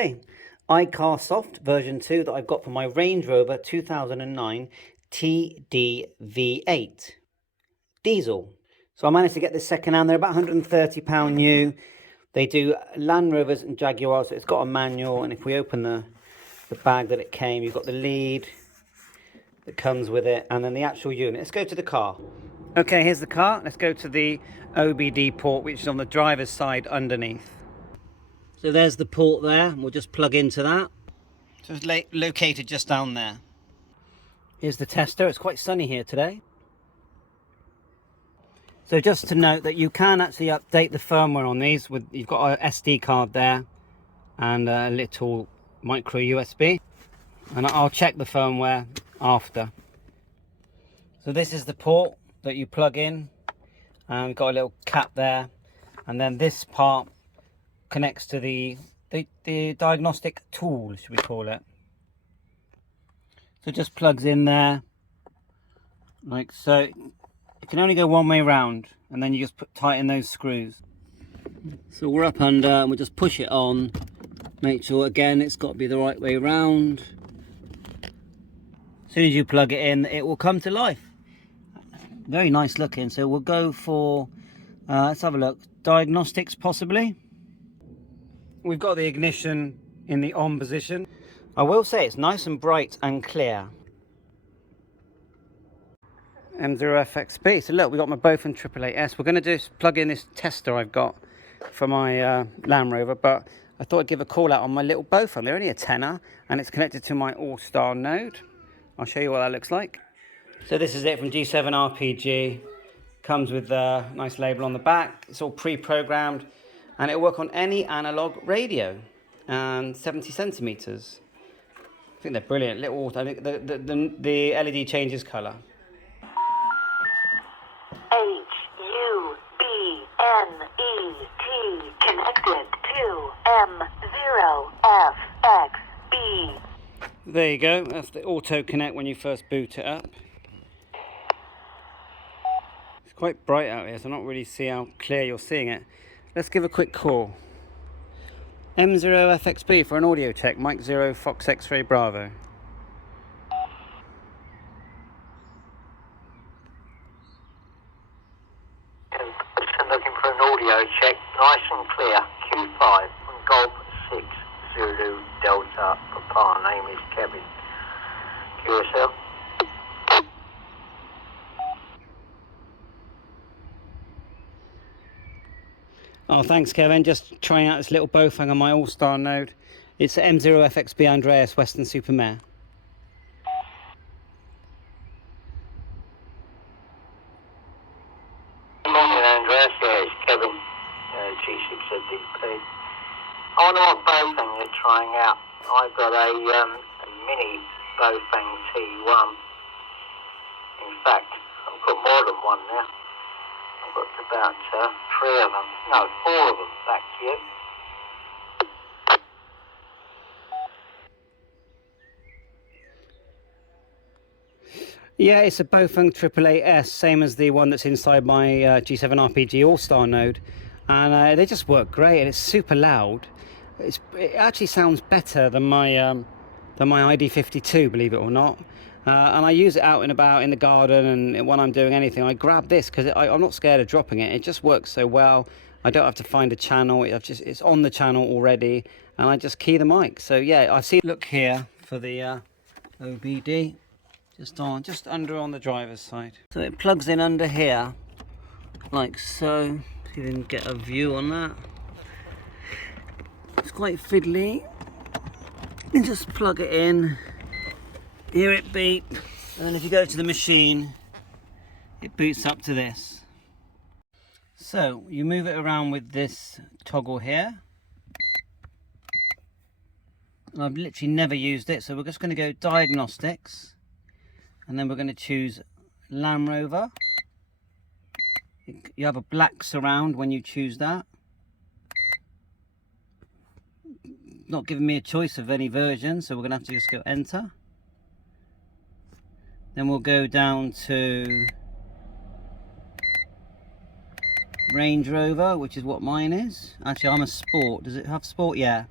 Okay, Icarsoft version 2 that I've got for my Range Rover 2009 TDV8 diesel. So I managed to get this second hand. They're about £130 new. They do Land Rovers and Jaguars, so it's got a manual, and if we open the bag that it came, you've got the lead that comes with it, and then the actual unit. Let's go to the car. Okay, here's the car. Let's go to the OBD port, which is on the driver's side underneath. So there's the port there, and we'll just plug into that. So it's located just down there. Here's the tester. It's quite sunny here today. So just to note that you can actually update the firmware on these. You've got an SD card there and a little micro USB. And I'll check the firmware after. So this is the port that you plug in. And we've got a little cap there. And then this part connects to the diagnostic tool, should we call it. So it just plugs in there like so. It can only go one way round, and then you just tighten those screws. So we're up under, and we'll just push it on. Make sure again it's got to be the right way round. As soon as you plug it in, it will come to life. Very nice looking. So we'll go for let's have a look, Diagnostics possibly. We've got the ignition in the on position. I will say it's nice and bright and clear. M0FXB. So look, we've got my Baofeng 888s. We're going to just plug in this tester I've got for my Land Rover, but I thought I'd give a call out on my little Baofeng. They're only a tenner, and it's connected to my Allstar node. I'll show you what that looks like. So this is it from G7 RPG. Comes with a nice label on the back. It's all pre-programmed. And it'll work on any analog radio, and 70 centimeters. I think they're brilliant. Little auto. I think the LED changes color. HUBNET connected to M0FXB. There you go. That's the auto connect when you first boot it up. It's quite bright out here, so I don't really see how clear you're seeing it. Let's give a quick call. M0FXB for an audio check. Mike 0 Fox X-Ray Bravo. Looking for an audio check, nice and clear. Q5 from Golf 6 Zulu Delta Papa. Name is Kevin. QSL. Oh, thanks, Kevin. Just trying out this little Baofeng on my All-Star node. It's M0FXB Andreas, Western Supermare. Good morning, Andreas. Yeah, it's Kevin. G6DP. I wonder what Baofeng you're trying out. I've got a mini Baofeng T1. In fact, I've got more than one now. I've got about 3 of them. No, 4 of them. Back to you. Yeah, it's a Baofeng 888s, same as the one that's inside my G7 RPG All-Star node. And they just work great, and it's super loud. It actually sounds better than my ID52, believe it or not. And I use it out and about in the garden, and when I'm doing anything, I grab this because I'm not scared of dropping it. It just works so well. I don't have to find a channel. It's on the channel already, and I just key the mic. So yeah, I see. Look here for the OBD, just under on the driver's side. So it plugs in under here, like so. See if you can get a view on that. It's quite fiddly. You just plug it in. Hear it beep, and if you go to the machine, it boots up to this. So you move it around with this toggle here. And I've literally never used it, so we're just going to go Diagnostics, and then we're going to choose Land Rover. You have a black surround when you choose that. Not giving me a choice of any version, so we're going to have to just go enter. Then we'll go down to Range Rover, which is what mine is. Actually, I'm a Sport. Does it have Sport? Yeah.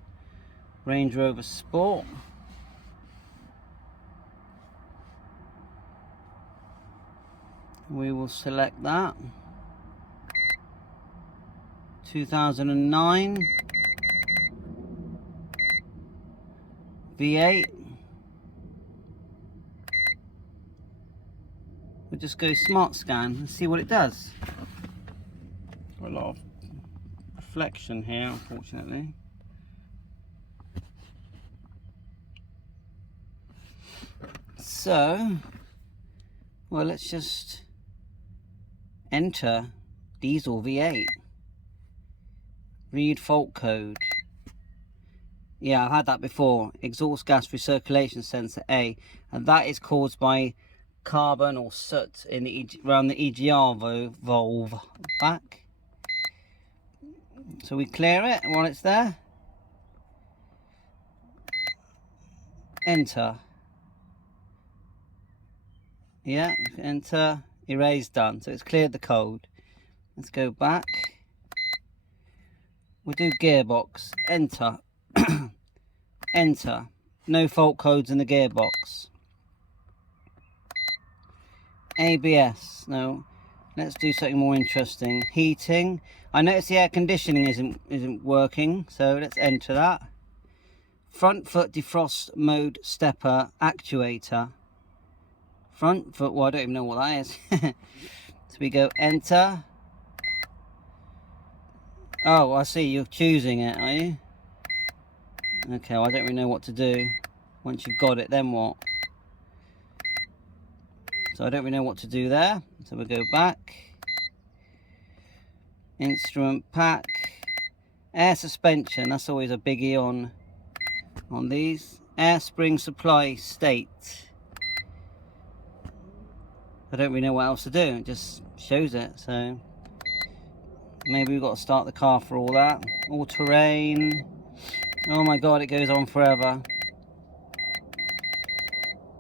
Range Rover Sport. We will select that. 2009 V8. We'll just go smart scan and see what it does. Got a lot of reflection here, unfortunately. So, well, let's just enter diesel V8. Read fault code. Yeah, I've had that before. Exhaust gas recirculation sensor A, and that is caused by carbon or soot in the around the EGR valve back. So we clear it while it's there. Enter. Yeah, enter. Erase done. So it's cleared the code. Let's go back. We'll do gearbox. Enter. Enter. No fault codes in the gearbox. ABS. No. Let's do something more interesting. Heating. I notice the air conditioning isn't working, so let's enter that. Front foot defrost mode stepper actuator. Front foot, well, I don't even know what that is. So we go enter. Oh, I see, you're choosing it, are you? Okay, well, I don't really know what to do. Once you've got it, then what? So I don't really know what to do there. So we'll go back. Instrument pack. Air suspension, that's always a biggie on these. Air spring supply state. I don't really know what else to do. It just shows it, so maybe we've got to start the car for all that. All terrain. Oh my god, it goes on forever.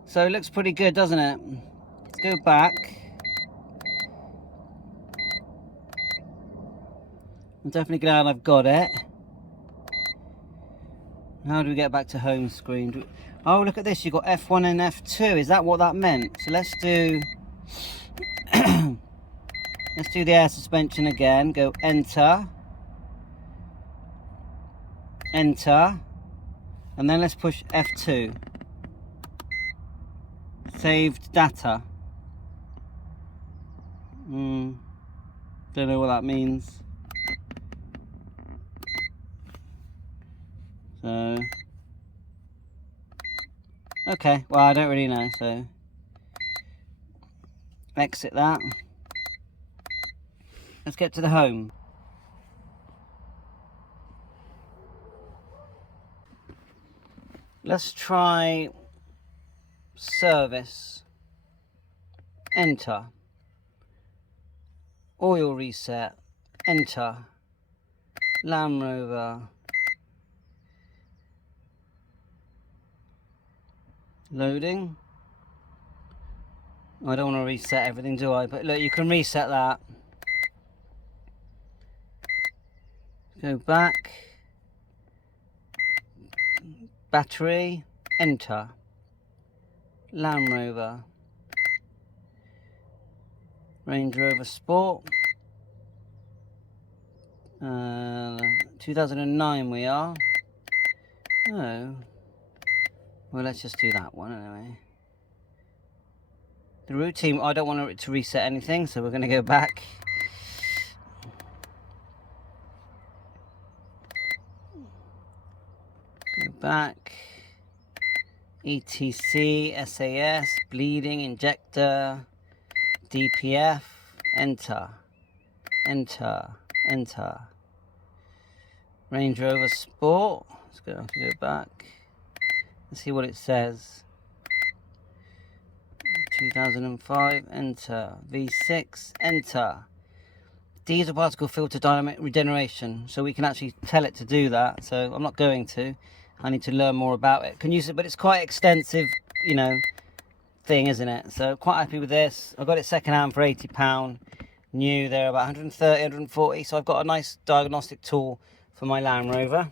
So it looks pretty good, doesn't it? Let's go back. I'm definitely glad I've got it. How do we get back to home screen? Oh, look at this. You've got F1 and F2. Is that what that meant? So let's do... let's do the air suspension again. Go enter. Enter. And then let's push F2. Saved data. Don't know what that means. So, okay, well, I don't really know, so exit that. Let's get to the home. Let's try service. Enter. Oil reset. Enter. Land Rover. Loading. I don't want to reset everything, do I? But look, you can reset that. Go back. Battery. Enter. Land Rover. Range Rover Sport. 2009 we are. Oh. Well, let's just do that one anyway. The routine, I don't want it to reset anything, so we're going to go back. Go back. ETC, SAS, bleeding, injector, DPF, enter. Enter. Enter. Range Rover Sport. Let's go back. Let's see what it says. 2005, enter. V6, enter. Diesel particle filter dynamic regeneration. So we can actually tell it to do that. So I'm not going to. I need to learn more about it. Can use it, but it's quite extensive, you know, thing, isn't it? So quite happy with this. I got it second hand for £80. New, they're about 130, 140. So I've got a nice diagnostic tool for my Land Rover.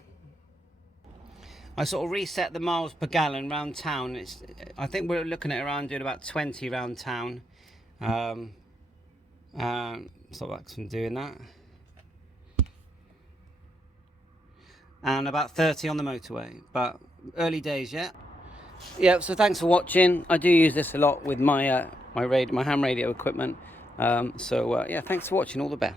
I sort of reset the miles per gallon round town. I think we're looking at around doing about 20 round town. So I'm doing that. And about 30 on the motorway, but early days yet. Yeah, so thanks for watching. I do use this a lot with my my ham radio equipment. Yeah, thanks for watching. All the best.